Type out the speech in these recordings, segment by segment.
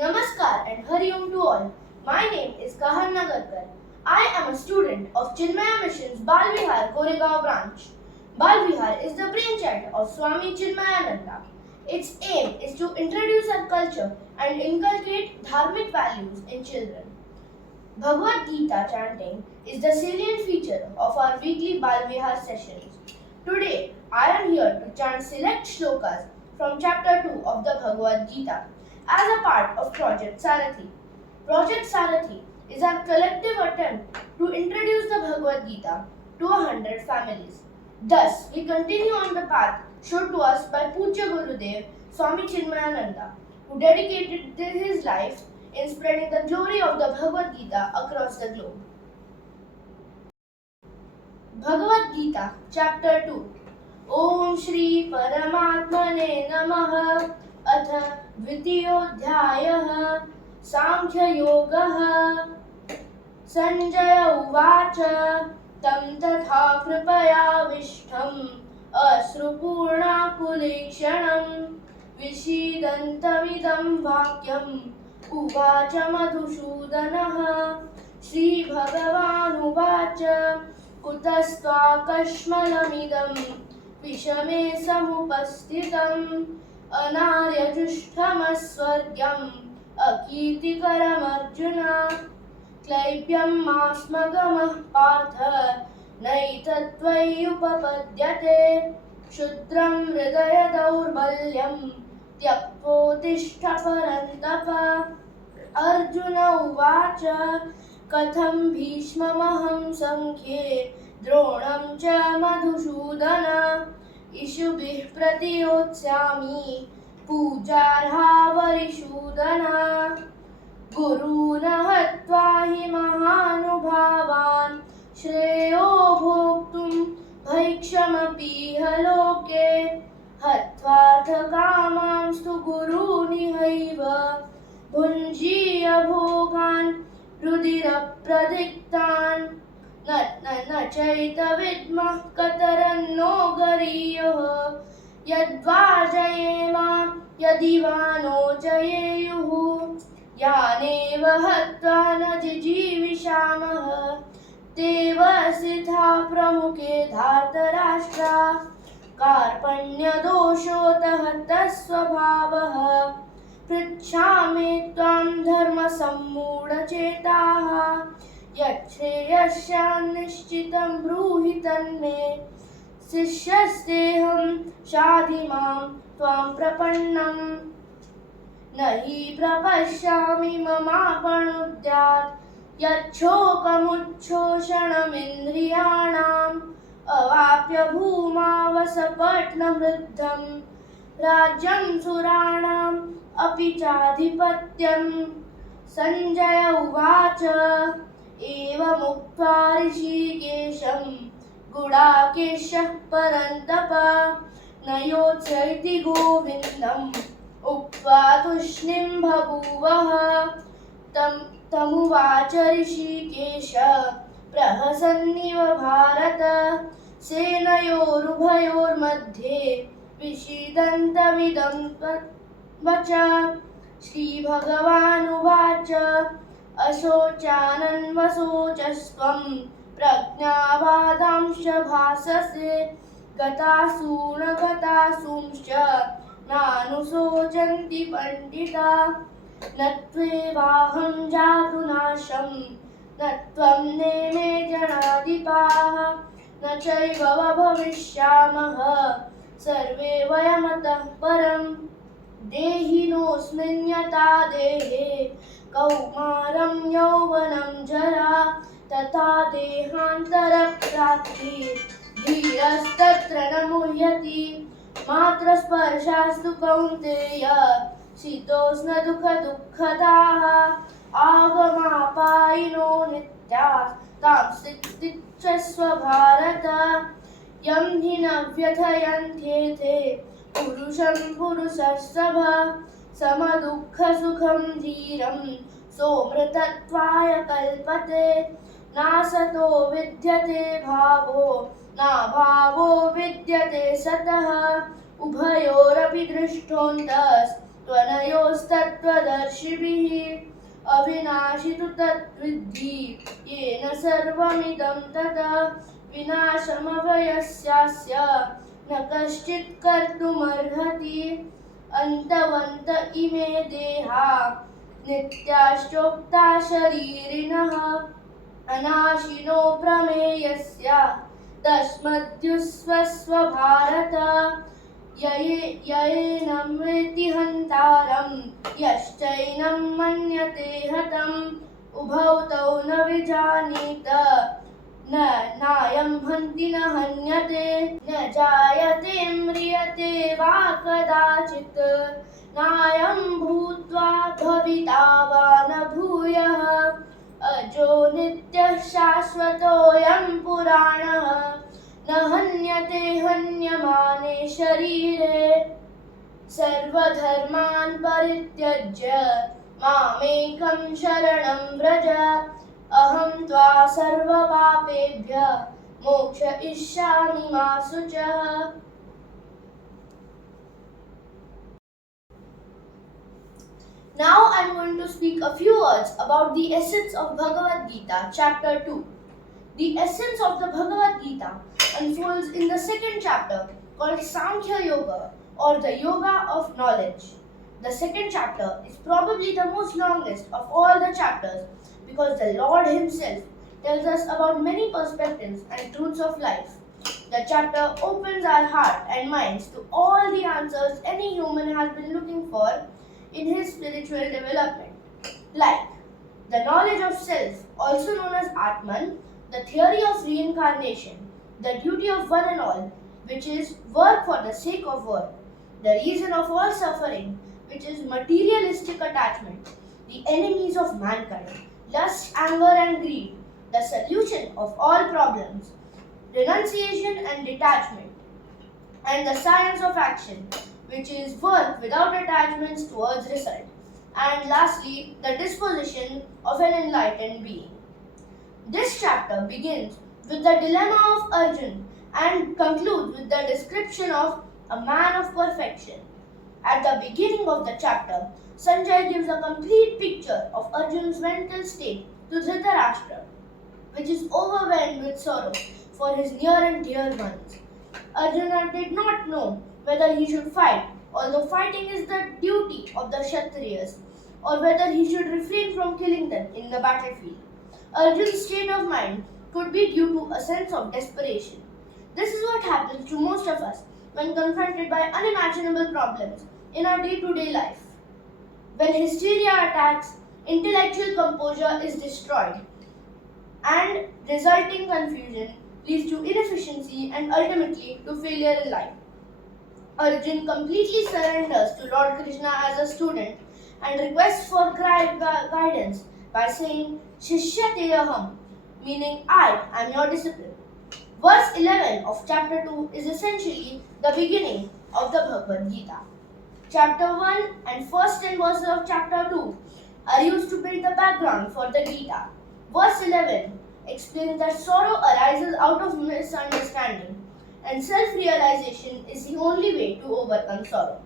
Namaskar and Hari Om to all. My name is Kahaan Nagarkar. I am a student of Chinmaya Mission's Bal Vihar Goregaon branch. Bal Vihar is the brainchild of Swami Chinmayananda. Its aim is to introduce our culture and inculcate dharmic values in children. Bhagavad Gita chanting is the salient feature of our weekly Bal Vihar sessions. Today, I am here to chant select shlokas from chapter 2 of the Bhagavad Gita as a part of Project Saarathi. Project Saarathi is our collective attempt to introduce the Bhagavad Gita to 100 families. Thus, we continue on the path showed to us by Pujya Gurudev Swami Chinmayananda, who dedicated his life in spreading the glory of the Bhagavad Gita across the globe. Bhagavad Gita, Chapter 2. Om Shri Paramatmane Namaha. अथ द्वितीयोऽध्यायः सांख्ययोगः। संजय उवाच तं तथा कृपयाविष्टम् अश्रुपूर्णाकुलेक्षणम् विषीदन्तमिदं वाक्यम् उवाच मधुसूदनः। श्रीभगवानुवाच कुतस्त्वाकश्मलमिदं विषमे समुपस्थितम् अनार्यजुष्टमस्वर्ग्यम् अकीर्तिकरमर्जुन। क्लैब्यं मास्मगमः पार्थ नैतत्त्वय्युपपद्यते। क्षुद्रं हृदय दौर्बल्यं त्यक्त्वोत्तिष्ठ परन्तप। अर्जुन उवाच कथं भीष्ममहं संख्ये द्रोणं च मधुसूदन। इषुभिः प्रतियोत्स्यामि पूजार्हावरिसूदन। गुरून् हत्वा हि महानुभावान् श्रेयो भोक्तुं भैक्षमपीह लोके। हत्वार्थकामांस्तु गुरूनिहैव भुञ्जीय भोगान् रुधिरप्रदिक्तान्। न चैतविद्मः कतरन्नो गरीयः यद्वा जयेम यदि वा नो जयेयुः। यानेव हत्वा न जिजीविषामः तेव सिद्धा प्रमुखे धार्तराष्ट्रा। कार्पण्यदोषोऽतः तस्वभावः पृच्छामि त्वां धर्मसम्मूढचेताः। यच्छ्रेयस्यान्निश्चितं ब्रूहि तन्मे शिष्यस्तेऽहं शाधि मां त्वां प्रपन्नम्। न हि प्रपश्यामि ममापणुद्यात् यच्छोकमुच्छोषणमिन्द्रियाणाम्। अवाप्य भूमावसपत्नवृद्धं राज्यं सुराणाम् अपि चाधिपत्यम्। संजय उवाच एवमुक्त्वा ऋषिकेशं गुडाकेशः परन्तप न योत्स्यैति गोविन्दम् उक्त्वा तूष्णीं बभूवः। तमुवाच ऋषिकेश प्रहसन्निव भारत। सेनयोरुभयोर्मध्ये विषीदन्तमिदं वच। श्रीभगवानुवाच अशोचानन्वशोचस्त्वं प्रज्ञावादांश्च भाससे। गतासूनगतासूंश्च नानुशोचन्ति पण्डिता। न त्वेवाहं जातुनाशं न त्वं नेमे जनाधिपाः। न चैव भविष्यामः सर्वे वयमतः परम्। देहिनोऽस्मिन् यथा देहे कौमारं यौवनं जरा तथा देहान्तरप्राप्तिः धीरस्तत्र न मुह्यति। मात्रस्पर्शास्तु कौन्तेय शीतोष्णदुःखदुःखदाः। आगमापायिनो नित्याः तां स्थितिच्छस्व भारत। यं हि न व्यथयन्त्येते पुरुषं पुरुषर्षभ। समदुःखसुखं धीरं सोऽमृतत्वाय कल्पते। नासतो विद्यते भावो नाभावो विद्यते सतः। उभयोरपि दृष्टोऽन्तस् त्वनयोस्तत्त्वदर्शिभिः अविनाशि तु तद्विद्धि येन सर्वमिदं ततः विनाशमवयस्यास्य न कश्चित् कर्तुमर्हति अन्तवन्त इमे देहा नित्याश्चोक्ता शरीरिणः अनाशिनो प्रमेयस्य तस्मद्युस्वस्व भारत ययेनमृति हन्तारं यश्चैनं मन्यते हतम् उभौ तौ न विजानीत न नायं हन्ति न हन्यते न जायते म्रियते वा कदाचित् नायं भूत्वा भविता वा न भूयः अजो नित्यः शाश्वतोऽयं पुराणः न हन्यते हन्यमाने शरीरे सर्वधर्मान् परित्यज्य मामेकं शरणं व्रज अहं त्वा सर्वपापेभ्यः मोक्षयिष्यामि मा शुचः. Now I am going to speak a few words about the essence of Bhagavad Gita, chapter 2. The essence of the Bhagavad Gita unfolds in the second chapter called Sankhya Yoga, or the Yoga of Knowledge. The second chapter is probably the most longest of all the chapters because the Lord Himself tells us about many perspectives and truths of life. The chapter opens our heart and minds to all the answers any human has been looking for in his spiritual development, like the knowledge of self, also known as Atman, the theory of reincarnation, the duty of one and all, which is work for the sake of work, the reason of all suffering, which is materialistic attachment, the enemies of mankind, lust, anger and greed, the solution of all problems, renunciation and detachment, and the science of action, which is work without attachments towards result, and lastly, the disposition of an enlightened being. This chapter begins with the dilemma of Arjuna and concludes with the description of a man of perfection. At the beginning of the chapter, Sanjay gives a complete picture of Arjuna's mental state to Dhritarashtra, which is overwhelmed with sorrow for his near and dear ones. Arjuna did not know whether he should fight, although fighting is the duty of the Kshatriyas, or whether he should refrain from killing them in the battlefield. Arjuna's state of mind could be due to a sense of desperation. This is what happens to most of us when confronted by unimaginable problems in our day-to-day life. When hysteria attacks, intellectual composure is destroyed, and resulting confusion leads to inefficiency and ultimately to failure in life. Arjun completely surrenders to Lord Krishna as a student and requests for guidance by saying Shishyateyaham, meaning I am your disciple. Verse 11 of chapter 2 is essentially the beginning of the Bhagavad Gita. Chapter 1 and first 10 verses of chapter 2 are used to build the background for the Gita. Verse 11 explains that sorrow arises out of misunderstanding and self-realization is the only way to overcome sorrow.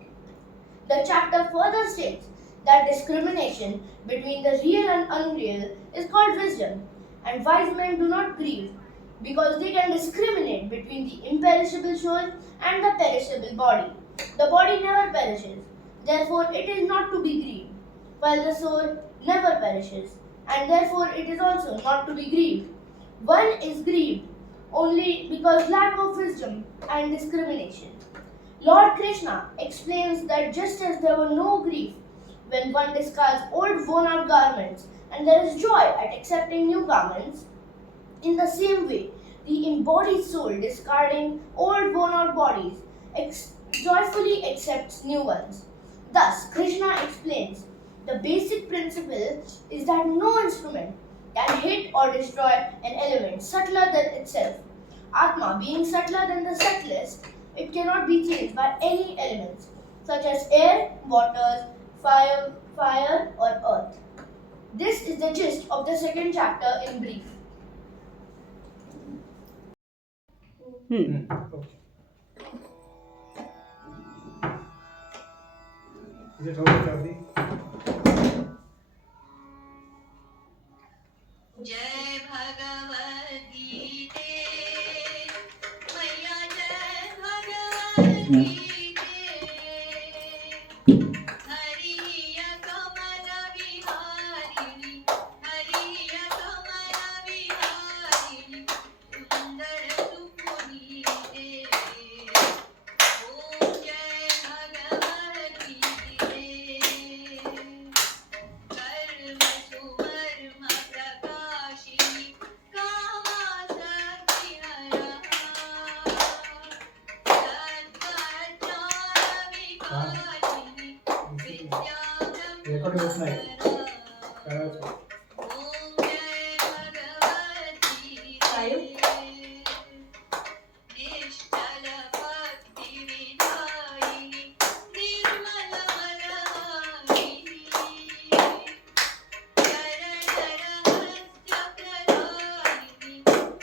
The chapter further states that discrimination between the real and unreal is called wisdom, and wise men do not grieve because they can discriminate between the imperishable soul and the perishable body. The body never perishes, therefore it is not to be grieved, while the soul never perishes, and therefore it is also not to be grieved. One is grieved only because lack of wisdom and discrimination. Lord Krishna explains that just as there were no grief when one discards old worn-out garments and there is joy at accepting new garments, in the same way, the embodied soul discarding old worn-out bodies joyfully accepts new ones. Thus, Krishna explains the basic principle is that no instrument can hit or destroy an element subtler than itself. Atma being subtler than the subtlest, it cannot be changed by any elements such as air, water, fire or earth. This is the gist of the second chapter in brief. it over, Chaudhary? जय भगवत गीते मैया जय भगवत गीते हरिय कमल विहारिणी हरिय कमल विहारिणी सुंदर सुपुनीते ओम जय भगवत गीते कर्म सुवर्म प्रकाशिनी कामासक्ति हरा सद्गज्ञान Vikasini Record होत नाही. विद्याव्यंकरा करायचं. ओम जय भगवत गीते निश्चल भक्ति विदायिनी निर्मल मनमालिनी चरण रहस्य प्रदायिनी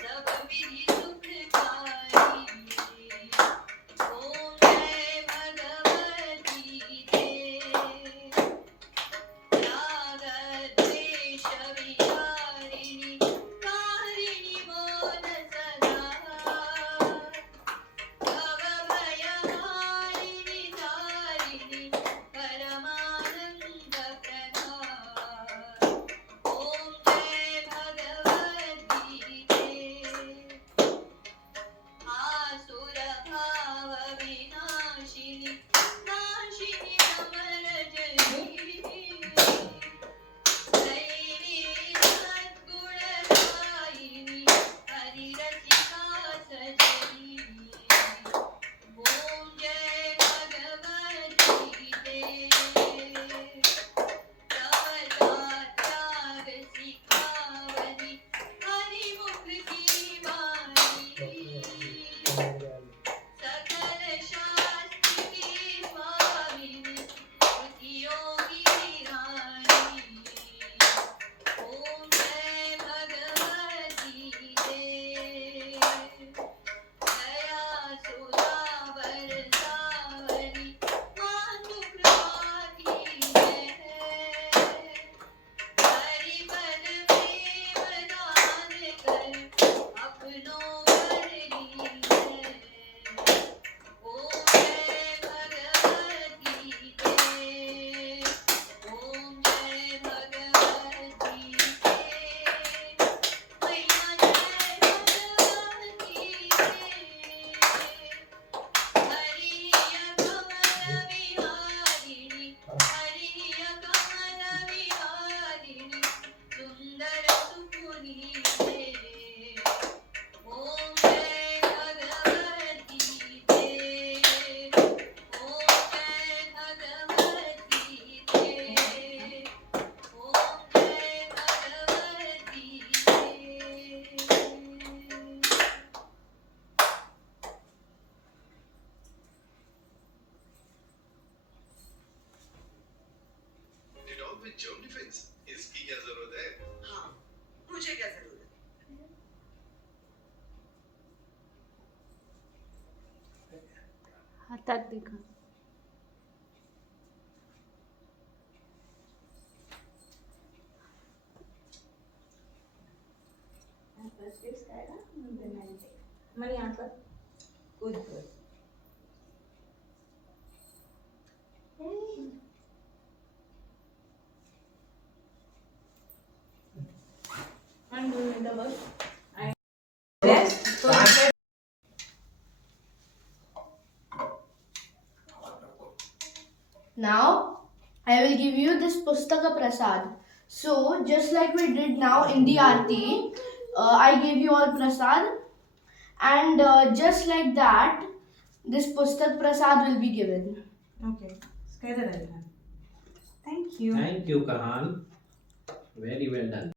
सब विधि सुखदायिनी ओम जय भगवत गीते राग द्वेष विहारिणी कारिणी मोद सदा भवभयहारिणि तारिणि परमानन्द प्रदा ॐ जय भगवत गीते आसुर भाव विनाशिनि नाशिनि अमरजनी दैवी सद्गुणदायिनि हरिरसिका सजनी ओम जय भगवत गीते तव त्याग सिखावनी हरिमुख की वाणी सकल शास्त्र की स्वामिनी बुद्धियों की रानी ओम जय भगवत गीते दया सुधा बरसावनी मातु कृपा की है हरि पद प्रेम दान कर अपनों कर ली है ओम जय भगवत गीते ओम जय भगवत गीते मैया जय भगवत गीते हरिय कमल विहारिणी हरिय कमल विहारिणी सुंदर सुपुनीते ओम जय भगवत गीते ओम जय भगवत गीते ओम जय भगवत गीते Dog with germ defense. इसकी क्या जरूरत है? हाँ मुझे क्या जरूरत हातात दिखा मनी यहाँ पर good good and do the work. Now, I will give you this Pustaka Prasad. So, just like we did now in the Aarti, I gave you all Prasad, and just like that, this Pustak Prasad will be given. Okay. Scared right now. Thank you. Thank you, Kahaan. Very well done.